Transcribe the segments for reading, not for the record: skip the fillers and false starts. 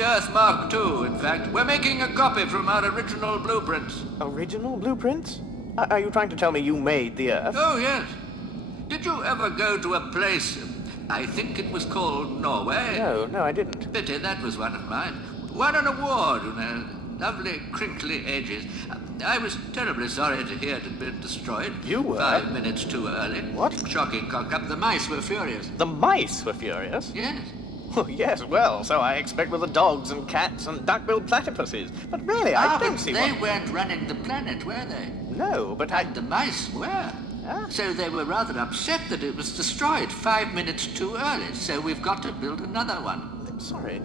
the Earth Mark II, in fact. We're making a copy from our original blueprints. Original blueprints? Are you trying to tell me you made the Earth? Oh, yes. Did you ever go to a place, I think it was called Norway? No, I didn't. Pity, that was one of mine. Won an award, you know. Lovely, crinkly edges. I was terribly sorry to hear it had been destroyed. You were? 5 minutes too early. What? Shocking cock-up. The mice were furious. The mice were furious? Yes. Oh, yes, well, so I expect with the dogs and cats and duck-billed platypuses. But really, I don't see they what... weren't running the planet, were they? No, but And the mice were. Huh? So they were rather upset that it was destroyed 5 minutes too early, so we've got to build another one. I'm sorry.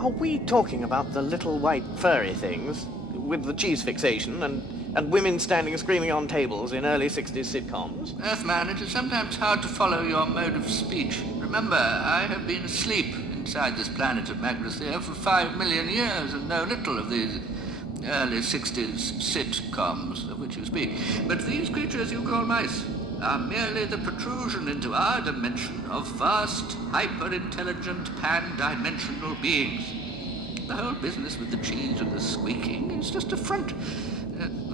Are we talking about the little white furry things with the cheese fixation and women standing screaming on tables in early 60s sitcoms? Earthman, it is sometimes hard to follow your mode of speech. Remember, I have been asleep inside this planet of Magnesia for 5 million years and know little of these early 60s sitcoms of which you speak. But these creatures you call mice are merely the protrusion into our dimension of vast, hyper-intelligent, pan-dimensional beings. The whole business with the cheese and the squeaking is just a front.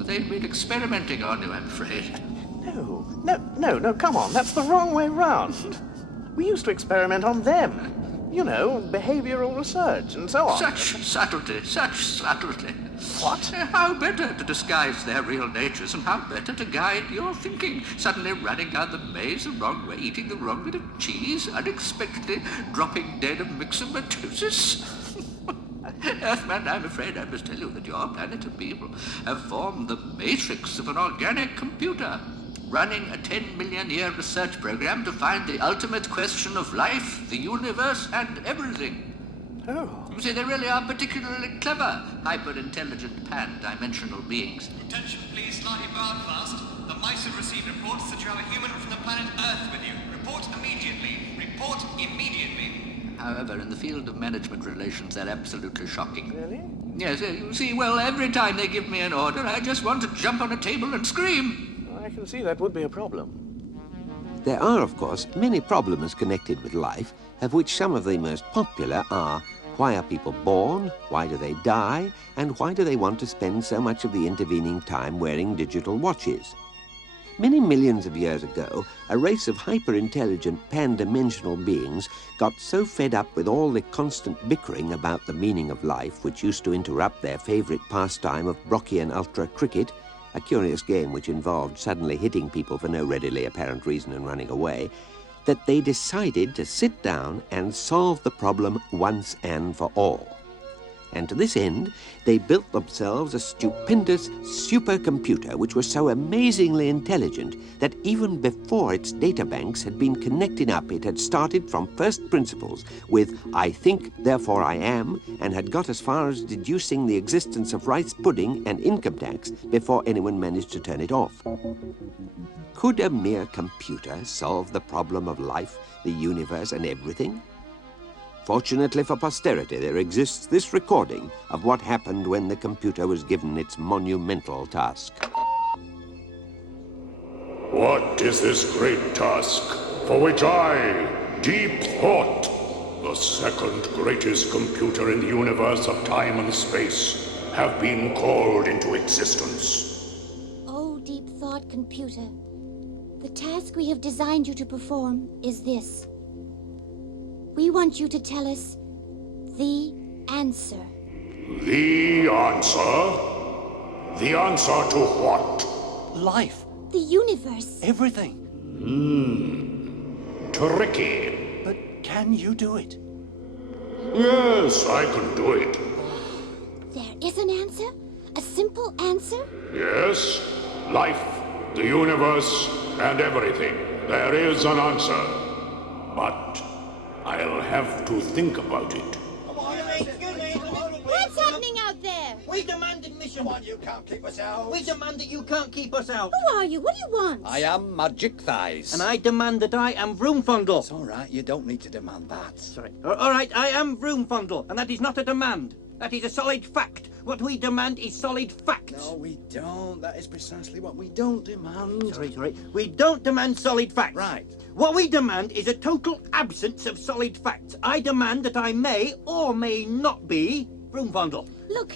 They've been experimenting on you, I'm afraid. No, come on, that's the wrong way round. We used to experiment on them. You know, behavioral research and so on. Such subtlety. What? How better to disguise their real natures, and how better to guide your thinking. Suddenly running down the maze the wrong way, eating the wrong bit of cheese, unexpectedly dropping dead of myxomatosis. Earthman, I'm afraid I must tell you that your planet of people have formed the matrix of an organic computer, running a 10 million year research program to find the ultimate question of life, the universe, and everything. Oh. You see, they really are particularly clever, hyper-intelligent, pan-dimensional beings. Attention, please, slightly broadcast. The mice have received reports that you have a human from the planet Earth with you. Report immediately. Report immediately. However, in the field of management relations, they're absolutely shocking. Really? Yes, you see, well, every time they give me an order, I just want to jump on a table and scream. I can see that would be a problem. There are, of course, many problems connected with life, of which some of the most popular are: why are people born, why do they die, and why do they want to spend so much of the intervening time wearing digital watches? Many millions of years ago, a race of hyper-intelligent, pan-dimensional beings got so fed up with all the constant bickering about the meaning of life, which used to interrupt their favourite pastime of Brocchian ultra cricket, a curious game which involved suddenly hitting people for no readily apparent reason and running away, that they decided to sit down and solve the problem once and for all. And to this end, they built themselves a stupendous supercomputer which was so amazingly intelligent that even before its databanks had been connected up, it had started from first principles with "I think, therefore I am," and had got as far as deducing the existence of rice pudding and income tax before anyone managed to turn it off. Could a mere computer solve the problem of life, the universe, and everything? Fortunately for posterity, there exists this recording of what happened when the computer was given its monumental task. What is this great task for which I, Deep Thought, the second greatest computer in the universe of time and space, have been called into existence? Oh, Deep Thought computer, the task we have designed you to perform is this. We want you to tell us the answer. The answer? The answer to what? Life. The universe. Everything. Tricky. But can you do it? Yes, I can do it. There is an answer? A simple answer? Yes, life, the universe, and everything. There is an answer. But I'll have to think about it. What's happening out there? We demand admission. Come on, you can't keep us out. We demand that you can't keep us out. Who are you? What do you want? I am Magic Thighs. And I demand that I am Vroomfundle. It's all right, you don't need to demand that. Sorry. All right, I am Vroomfundle, and that is not a demand. That is a solid fact. What we demand is solid facts. No, we don't. That is precisely what we don't demand. Sorry. We don't demand solid facts. Right. What we demand is a total absence of solid facts. I demand that I may or may not be Broomfondle. Look,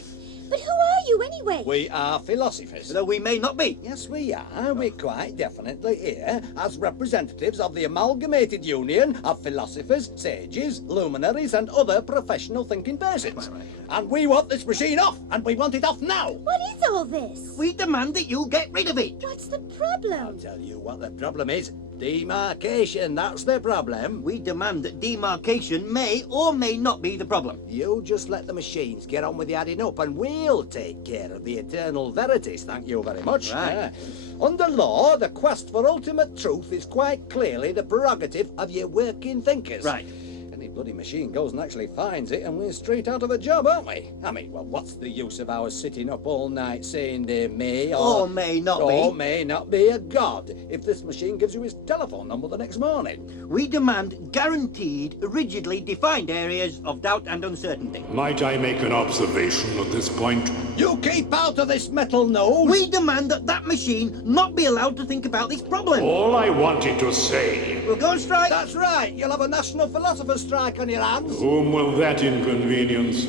but who are you anyway? We are philosophers. Though we may not be. Yes, we are. We're quite definitely here as representatives of the amalgamated union of philosophers, sages, luminaries, and other professional thinking persons. And we want this machine off, and we want it off now. What is all this? We demand that you get rid of it. What's the problem? I'll tell you what the problem is. Demarcation, that's the problem. We demand that demarcation may or may not be the problem. You just let the machines get on with the adding up, and we'll take care of the eternal verities, thank you very much. Right. Under law, the quest for ultimate truth is quite clearly the prerogative of your working thinkers. Right. Any bloody machine goes and actually finds it, and we're straight out of a job, aren't we? I mean, well, what's the use of our sitting up all night saying there may Or may not be. Or may not be a god if this machine gives you his telephone number the next morning? We demand guaranteed, rigidly defined areas of doubt and uncertainty. Might I make an observation at this point? You keep out of this metal nose! We demand that that machine not be allowed to think about this problem. All I wanted to say... We'll go on strike. That's right, you'll have a national philosopher's strike on your hands. Whom will that inconvenience?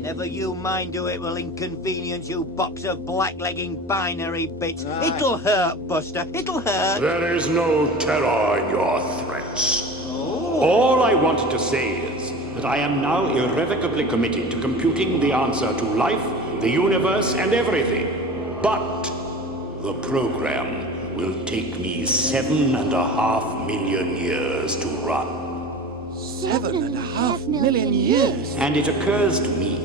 Never you mind who it will inconvenience, you box of blacklegging binary bits. Right. It'll hurt, Buster. It'll hurt. There is no terror in your threats. All I wanted to say is that I am now irrevocably committed to computing the answer to life, the universe, and everything. But the program will take me 7.5 million years to run. 7.5 million years? And it occurs to me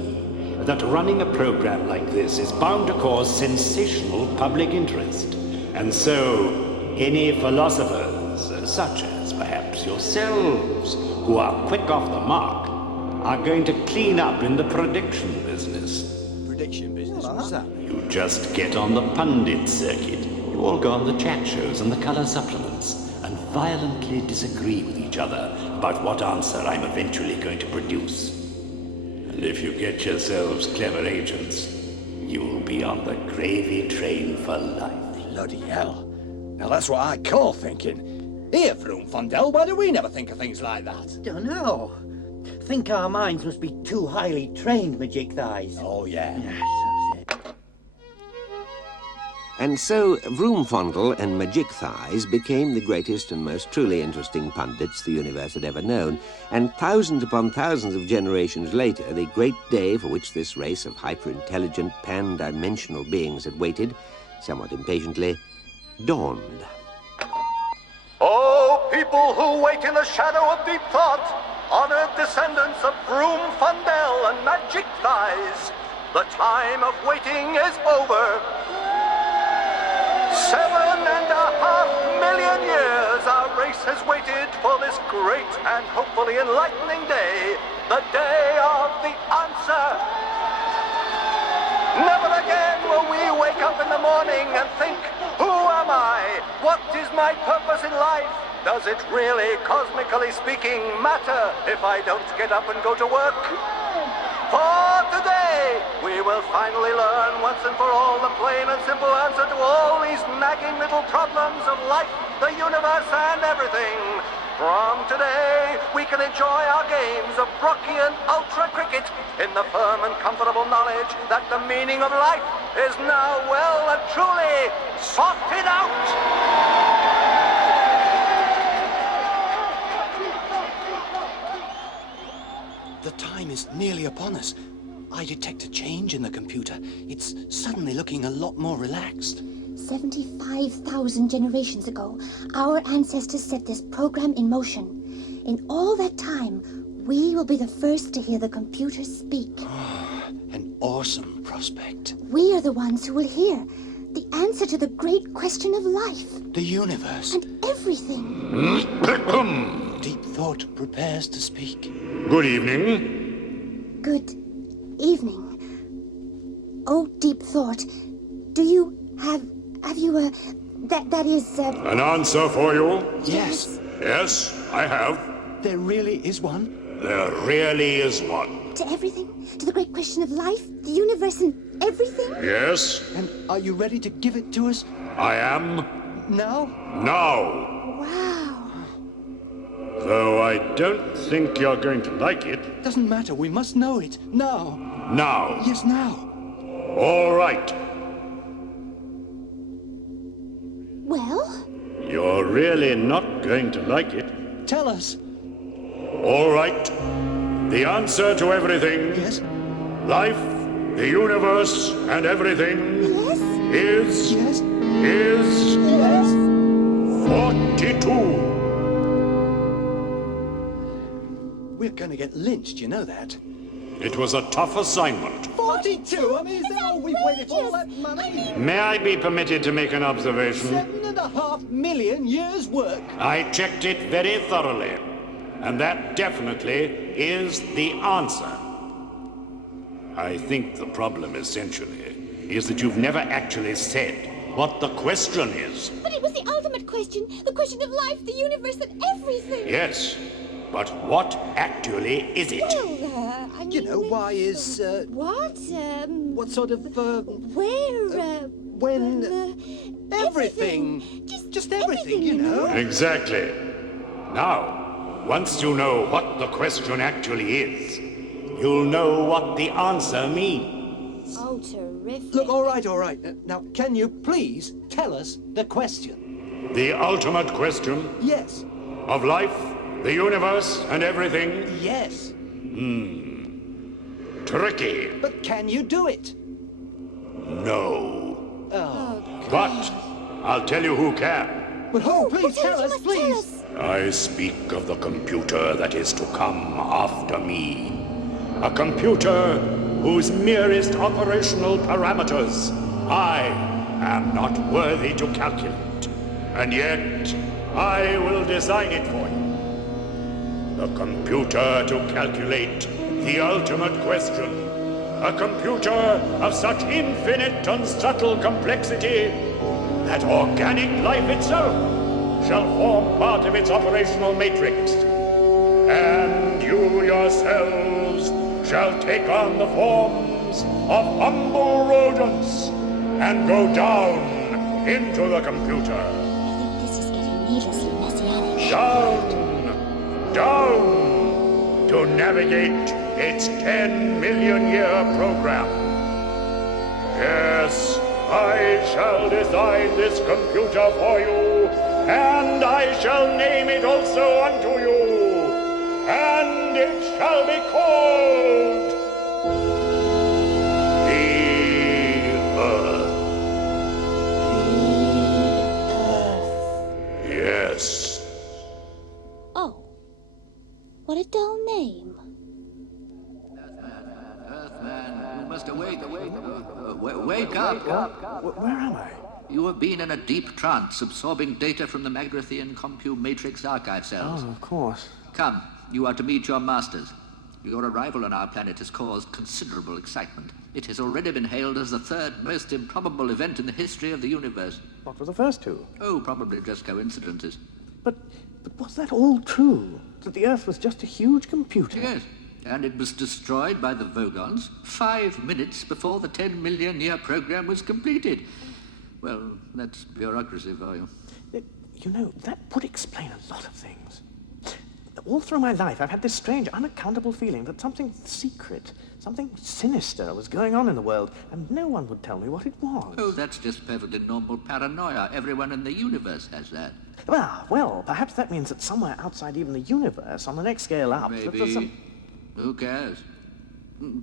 that running a program like this is bound to cause sensational public interest. And so, any philosophers, such as perhaps yourselves, who are quick off the mark, are going to clean up in the prediction business. Prediction business, what's that? You just get on the pundit circuit. You all go on the chat shows and the color supplements and violently disagree with each other about what answer I'm eventually going to produce. And if you get yourselves clever agents, you'll be on the gravy train for life. Bloody hell. Now that's what I call thinking. Here, Broomfondle, why do we never think of things like that? Don't know. Think our minds must be too highly trained, Magic Thighs. Oh, yeah. And so Broomfondle and Magic Thighs became the greatest and most truly interesting pundits the universe had ever known. And thousands upon thousands of generations later, the great day for which this race of hyper-intelligent, pan-dimensional beings had waited, somewhat impatiently, dawned. Oh, people who wait in the shadow of deep thought, honored descendants of Broomfondle and Magic Thighs, the time of waiting is over. 7.5 million years our race has waited for this great and hopefully enlightening day, the day of the answer. Never again will we wake up in the morning and think, who am I? What is my purpose in life? Does it really, cosmically speaking, matter if I don't get up and go to work? For today, we will finally learn once and for all the plain and simple answer to all these nagging little problems of life, the universe, and everything. From today, we can enjoy our games of Brockian ultra cricket in the firm and comfortable knowledge that the meaning of life is now well and truly sorted out. The time is nearly upon us. I detect a change in the computer. It's suddenly looking a lot more relaxed. 75,000 generations ago, our ancestors set this program in motion. In all that time, we will be the first to hear the computer speak. An awesome prospect. We are the ones who will hear the answer to the great question of life. The universe. And everything. Deep thought prepares to speak. Good evening. Good evening. Oh, Deep Thought, do you have you that is An answer for you? Yes, Yes, I have. there really is one. There really is one. To everything? To the great question of life, the universe, and everything? Yes, And are you ready to give it to us I am now? now. Wow. Though I don't think you're going to like it. Doesn't matter, we must know it. Now. Now. Yes, now. All right. Well? You're really not going to like it. Tell us. All right. The answer to everything, Yes? life, the universe, and everything Yes? is Yes? 42. We're gonna get lynched, you know that. It was a tough assignment. 42? I mean, is that all we've waited for all that money? May I be permitted to make an observation? 7.5 million years' work. I checked it very thoroughly, and that definitely is the answer. I think the problem essentially is that you've never actually said what the question is. But it was the ultimate question. The question of life, the universe, and everything. Yes, but what actually is it? Well, I mean... You know, why is, What? what sort of, Where, when, everything. Just everything, you know. Exactly. Now, once you know what the question actually is, you'll know what the answer means. Oh, terrific. Look, all right. Now, can you please tell us the question? The ultimate question Yes. of life, the universe, and everything? Yes. Tricky. But can you do it? No. Oh. But I'll tell you who can. But who? Please Tell tell us, tell please. I speak of the computer that is to come after me. A computer whose merest operational parameters I am not worthy to calculate. And yet, I will design it for you. The computer to calculate the ultimate question. A computer of such infinite and subtle complexity that organic life itself shall form part of its operational matrix. And you yourselves shall take on the forms of humble rodents and go down into the computer. I think this is getting needlessly messianic. Down to navigate its 10 million year program. Yes, I shall design this computer for you, and I shall name it also unto you, and it shall be called the Earth. Yes. Oh. What a dull name. Earthman, you must awake. Wake up. Where am I? You have been in a deep trance, absorbing data from the Magrathian Compu Matrix archive cells. Oh, of course. Come, you are to meet your masters. Your arrival on our planet has caused considerable excitement. It has already been hailed as the third most improbable event in the history of the universe. What were the first two? Oh, probably just coincidences. But was that all true? That the Earth was just a huge computer? Yes, and it was destroyed by the Vogons 5 minutes before the 10 million year program was completed. Well, that's bureaucracy for you. You know, that would explain a lot of things. All through my life, I've had this strange, unaccountable feeling that something secret, something sinister was going on in the world, and no one would tell me what it was. Oh, that's just perfectly normal paranoia. Everyone in the universe has that. Well, perhaps that means that somewhere outside even the universe, on the next scale up... Maybe. there's some... Who cares?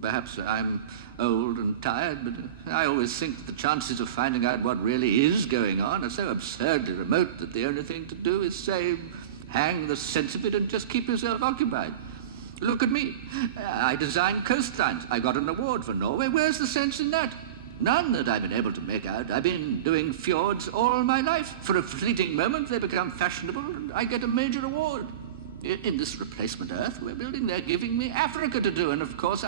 Perhaps I'm old and tired, but I always think that the chances of finding out what really is going on are so absurdly remote that the only thing to do is say, hang the sense of it and just keep yourself occupied. Look at me. I designed coastlines. I got an award for Norway. Where's the sense in that? None that I've been able to make out. I've been doing fjords all my life. For a fleeting moment, they become fashionable, and I get a major award. In this replacement Earth we're building, they're giving me Africa to do, and of course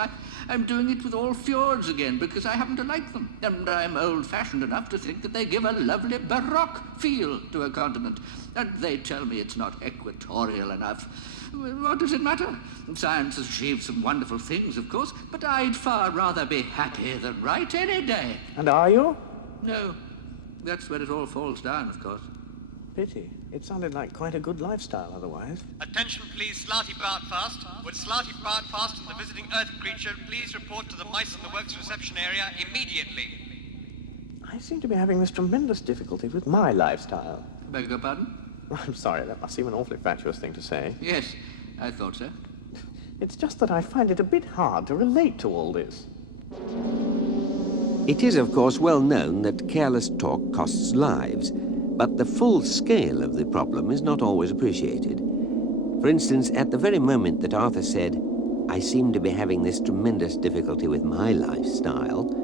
I'm doing it with all fjords again because I happen to like them, and I'm old-fashioned enough to think that they give a lovely baroque feel to a continent, and they tell me it's not equatorial enough. What does it matter? Science has achieved some wonderful things, of course, but I'd far rather be happy than right any day. And are you? No, that's where it all falls down, of course. Pity. It sounded like quite a good lifestyle otherwise. Attention, please, Slarty Bartfast. Would Slarty Bartfast and the visiting Earth creature please report to the Mice in the Works reception area immediately? I seem to be having this tremendous difficulty with my lifestyle. Beg your pardon? I'm sorry, that must seem an awfully fatuous thing to say. Yes, I thought so. It's just that I find it a bit hard to relate to all this. It is, of course, well known that careless talk costs lives, but the full scale of the problem is not always appreciated. For instance, at the very moment that Arthur said, "I seem to be having this tremendous difficulty with my lifestyle,"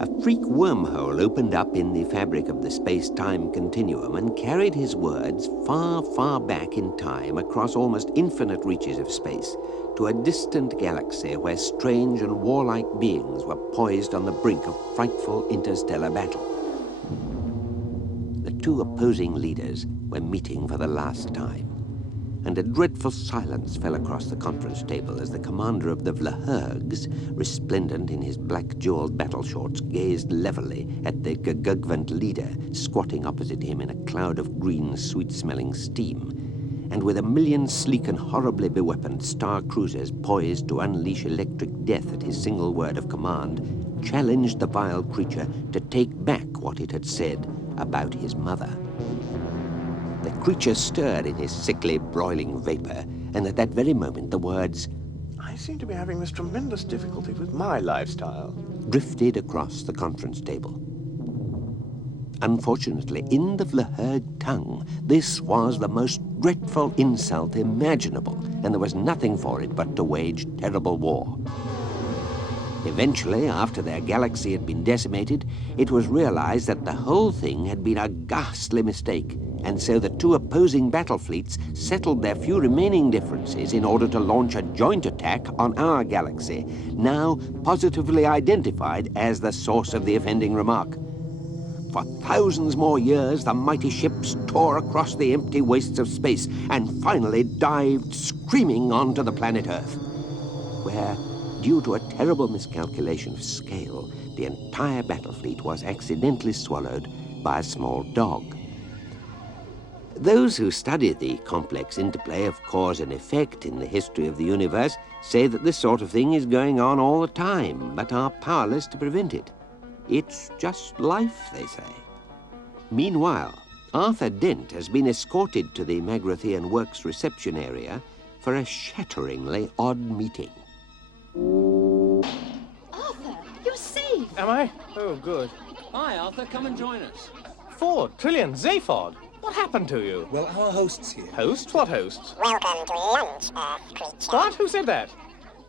a freak wormhole opened up in the fabric of the space-time continuum and carried his words far, far back in time across almost infinite reaches of space to a distant galaxy where strange and warlike beings were poised on the brink of frightful interstellar battle. The two opposing leaders were meeting for the last time, and a dreadful silence fell across the conference table as the commander of the Vlahergs, resplendent in his black jeweled battle shorts, gazed levelly at the Gugvant leader squatting opposite him in a cloud of green, sweet-smelling steam, and with a million sleek and horribly beweaponed star cruisers poised to unleash electric death at his single word of command, challenged the vile creature to take back what it had said about his mother. The creature stirred in his sickly, broiling vapor, and at that very moment the words, I seem to be having this tremendous difficulty with my lifestyle, drifted across the conference table. Unfortunately, in the Vlaherg tongue, this was the most dreadful insult imaginable, and there was nothing for it but to wage terrible war. Eventually, after their galaxy had been decimated, it was realized that the whole thing had been a ghastly mistake, and so the two opposing battle fleets settled their few remaining differences in order to launch a joint attack on our galaxy, now positively identified as the source of the offending remark. For thousands more years, the mighty ships tore across the empty wastes of space and finally dived screaming onto the planet Earth, where, due to a terrible miscalculation of scale, the entire battle fleet was accidentally swallowed by a small dog. Those who study the complex interplay of cause and effect in the history of the universe say that this sort of thing is going on all the time, but are powerless to prevent it. It's just life, they say. Meanwhile, Arthur Dent has been escorted to the Magrathian Works reception area for a shatteringly odd meeting. Arthur, you're safe! Am I? Oh, good. Hi, Arthur. Come and join us. Ford, Trillian, Zaphod, what happened to you? Well, our host's here. Hosts? What hosts? Welcome to lunch, creature. What? Who said that?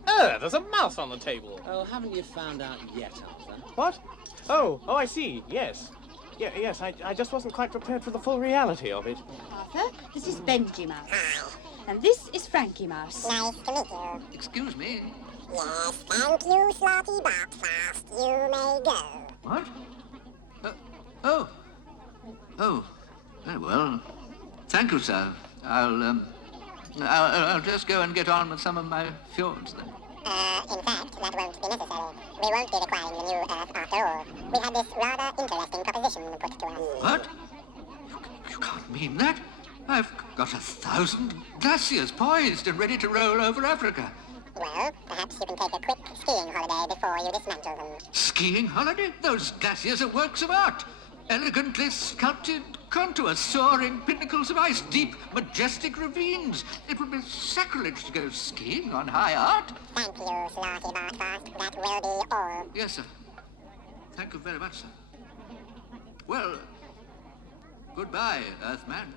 There's a mouse on the table. Oh, haven't you found out yet, Arthur? What? Oh, I see, yes. Yes, I just wasn't quite prepared for the full reality of it. Arthur, this is Benji Mouse. Hi. And this is Frankie Mouse. Nice to meet you. Excuse me. Yes, thank you, Slarty Bartfast. You may go. What? Oh, very well. Thank you, sir. I'll just go and get on with some of my fjords, then. In fact, that won't be necessary. We won't be requiring the new Earth after all. We had this rather interesting proposition put to us. What? You can't mean that. I've got 1,000 glaciers poised and ready to roll over Africa. Well, perhaps you can take a quick skiing holiday before you dismantle them. Skiing holiday? Those glaciers are works of art. Elegantly sculpted contours, soaring pinnacles of ice, deep, majestic ravines. It would be sacrilege to go skiing on high art. Thank you, Slarty Bartfast. That will be all. Yes, sir. Thank you very much, sir. Well, goodbye, Earthman.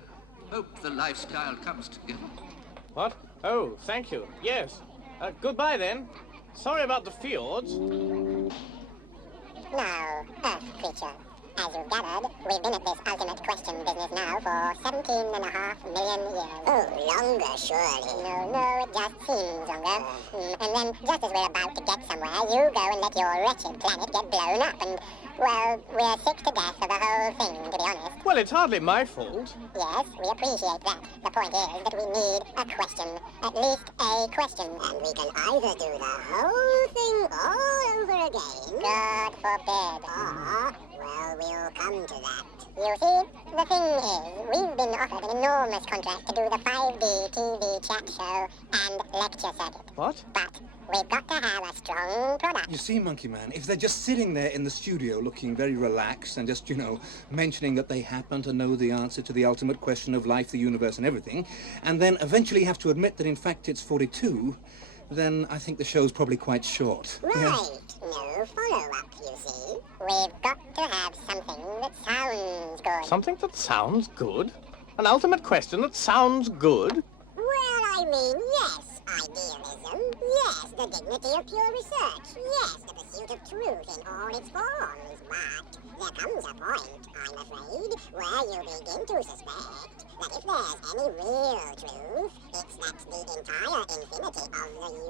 Hope the lifestyle comes together. What? Oh, thank you. Yes. Goodbye, then. Sorry about the fjords. Now, Earth creature. As you've gathered, we've been at this ultimate question business now for 17.5 million years. Oh, longer, surely. No, it just seems longer. And then, just as we're about to get somewhere, you go and let your wretched planet get blown up, and, Well, we're sick to death of the whole thing, to be honest. Well, it's hardly my fault. Yes, we appreciate that. The point is that we need a question. At least a question. And we can either do the whole thing all over again. God forbid. Or, well, we'll come to that. You see, the thing is, we've been offered an enormous contract to do the 5D TV chat show and lecture circuit. What? But we've got to have a strong product. You see, Monkey Man, if they're just sitting there in the studio looking very relaxed and just, mentioning that they happen to know the answer to the ultimate question of life, the universe, and everything, and then eventually have to admit that in fact it's 42, then I think the show's probably quite short. Right. Yeah. No follow-up, you see. We've got to have something that sounds good. Something that sounds good? An ultimate question that sounds good? Well, I mean, yes. Idealism, yes. The dignity of pure research, yes. The pursuit of truth in all its forms. But there comes a point, I'm afraid, where you begin to suspect that if there's any real truth, it's that the entire infinity of the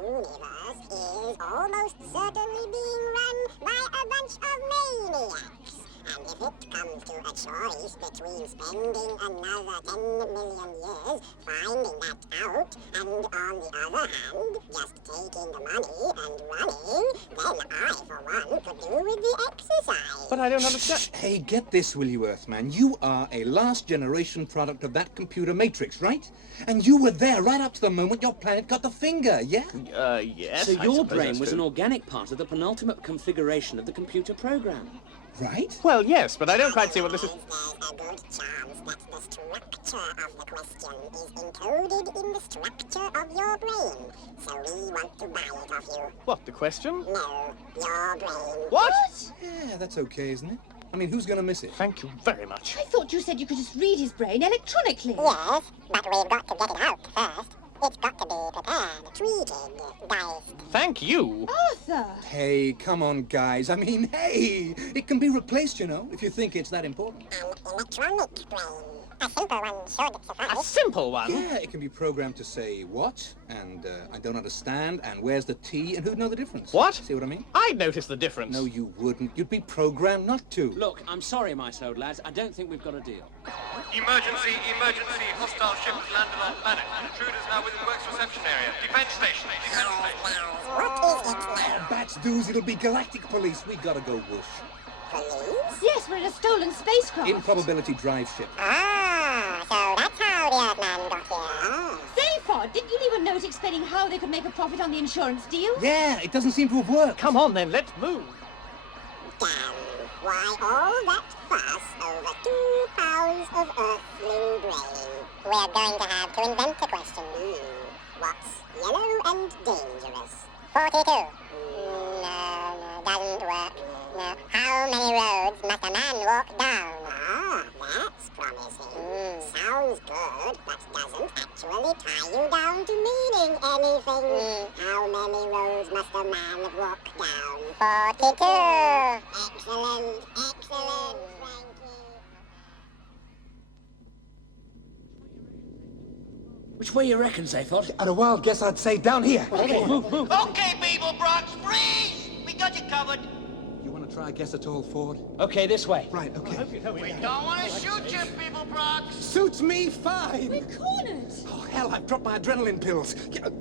universe is almost certainly being run by a bunch of maniacs. And if it comes to a choice between spending another 10 million years finding that out, and on the other hand, just taking the money and running, then I, for one, could do with the exercise. But I don't understand. Hey, get this, will you, Earthman? You are a last-generation product of that computer matrix, right? And you were there right up to the moment your planet got the finger, yeah? Yes. So I your suppose brain that's was true. an organic part of the penultimate configuration of the computer program. Right? Well, yes, but I don't quite see what this is. There's a good chance that the structure of the question is encoded in the structure of your brain. So we want to buy it off you. What, the question? No, your brain. What? Yeah, that's okay, isn't it? I mean, who's gonna miss it? Thank you very much. I thought you said you could just read his brain electronically. Yes, but we've got to get it out first. It's got to be prepared, treated, diced. Thank you. Arthur! Hey, come on, guys. I mean, hey! It can be replaced, if you think it's that important. An electronic brain. A simple one should A suffice. simple one? Yeah, it can be programmed to say what, and I don't understand, and where's the T, and who'd know the difference? What? See what I mean? I'd notice the difference. No, you wouldn't. You'd be programmed not to. Look, I'm sorry, my soul lads. I don't think we've got a deal. Emergency, emergency. Hostile ship has landed on planet. Intruders now within works reception area. Defense station. Defense station. What is it now? Bats dudes, it'll be galactic police. We gotta go whoosh. Police? Yes, we're in a stolen spacecraft. Improbability drive ship. Ah, so that's how the Earthman got here. Say, Fod, didn't you leave a note explaining how they could make a profit on the insurance deal? Yeah, it doesn't seem to have worked. Come on, then, let's move. Damn. Why all that fuss over 2 pounds of earthly brain? We're going to have to invent a question. What's yellow and dangerous? 42. No, doesn't work. No. How many roads must a man walk down? Ah, that's promising. Sounds good, but doesn't actually tie you down to meaning anything. How many roads must a man walk down? 42. Excellent, excellent, Frankie. Which way you reckon, Zaphod? At a wild guess, I'd say down here. Okay, move. Okay, people, Bronx, freeze! We got you covered. You want to try a guess at all, Ford? Okay, this way. Right, okay. We don't want to shoot you, people, Bronx. Suits me fine. We're cornered. Oh, hell, I've dropped my adrenaline pills.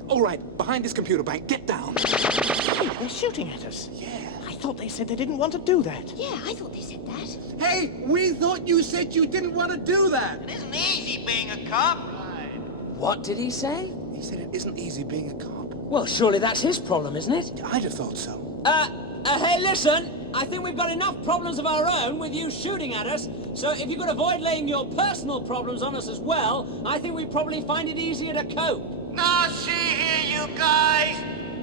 All right, behind this computer bank. Get down. Hey, they're shooting at us. Yeah. I thought they said they didn't want to do that. Yeah, I thought they said that. Hey, we thought you said you didn't want to do that. It isn't easy being a cop. What did he say? He said it isn't easy being a cop. Well, surely that's his problem, isn't it? I'd have thought so. Hey, listen. I think we've got enough problems of our own with you shooting at us. So if you could avoid laying your personal problems on us as well, I think we'd probably find it easier to cope. Now, see here, you guys.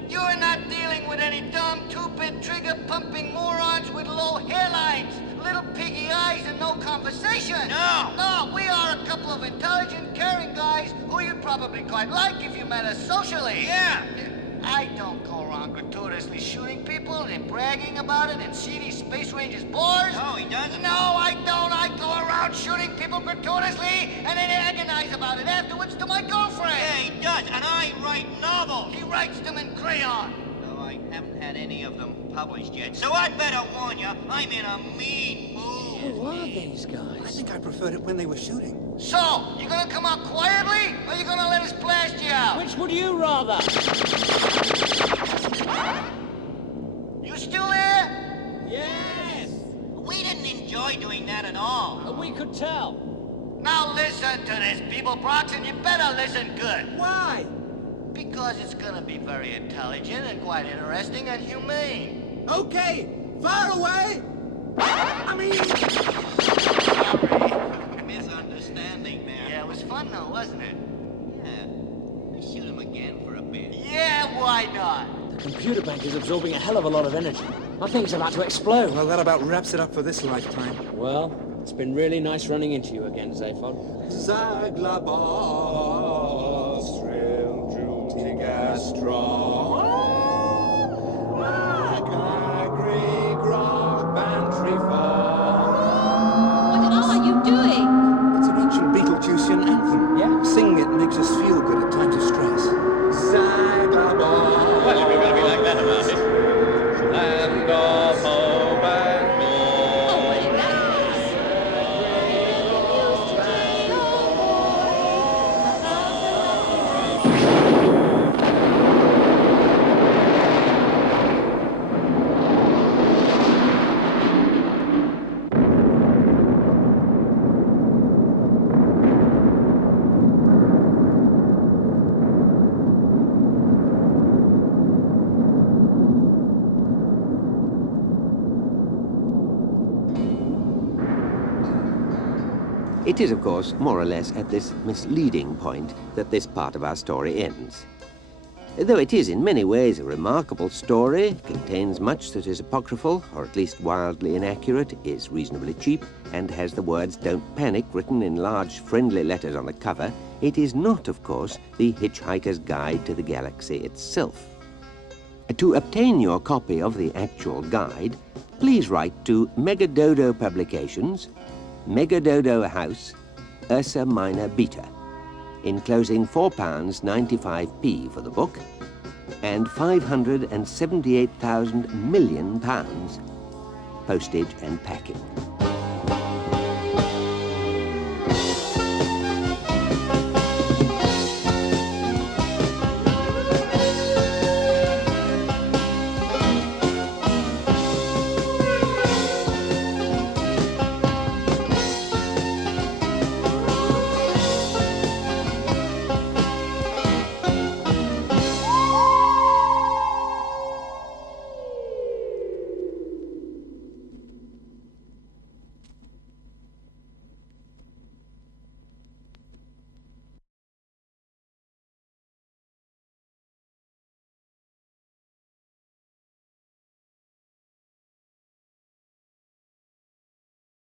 You're not dealing with any dumb, two-bit trigger-pumping morons with low hairlines, little piggy eyes, and no conversation. No, we are a couple of intelligent, caring guys who you'd probably quite like if you met us socially. Yeah. I don't go around gratuitously shooting people and bragging about it in seedy Space Rangers bars. No, he doesn't. No, I don't. I go around shooting people gratuitously and then agonize about it afterwards to my girlfriend. Yeah, he does. And I write novels. He writes them in crayon. No, I haven't had any of them published yet, so I'd better warn you, I'm in a mean mood. Who are these guys? I think I preferred it when they were shooting. So, you gonna come out quietly, or you gonna let us blast you out? Which would you rather? You still there? Yes! We didn't enjoy doing that at all. We could tell. Now listen to this, people, Brox, and you better listen good. Why? Because it's gonna be very intelligent and quite interesting and humane. Okay, far away! Misunderstanding there. Yeah, it was fun though, wasn't it? Yeah. Let's shoot him again for a bit. Yeah, why not? The computer bank is absorbing a hell of a lot of energy. I think it's about to explode. Well, that about wraps it up for this lifetime. Well, it's been really nice running into you again, Zaphod. Zaglabos, Trill, Jutigastron, Magagri, Grog, Bantrifon. What are you doing? It's an ancient Beetlejuicean anthem. Yeah? Singing it makes us feel good at times of stress. Zaglabos. Well, if you're going to be like that about it. Land of hope and It is, of course, more or less at this misleading point that this part of our story ends. Though it is in many ways a remarkable story, contains much that is apocryphal, or at least wildly inaccurate, is reasonably cheap, and has the words "Don't Panic" written in large friendly letters on the cover, it is not, of course, the Hitchhiker's Guide to the Galaxy itself. To obtain your copy of the actual guide, please write to Megadodo Publications, Megadodo House, Ursa Minor Beta, enclosing £4.95p for the book and £578,000 million postage and packing.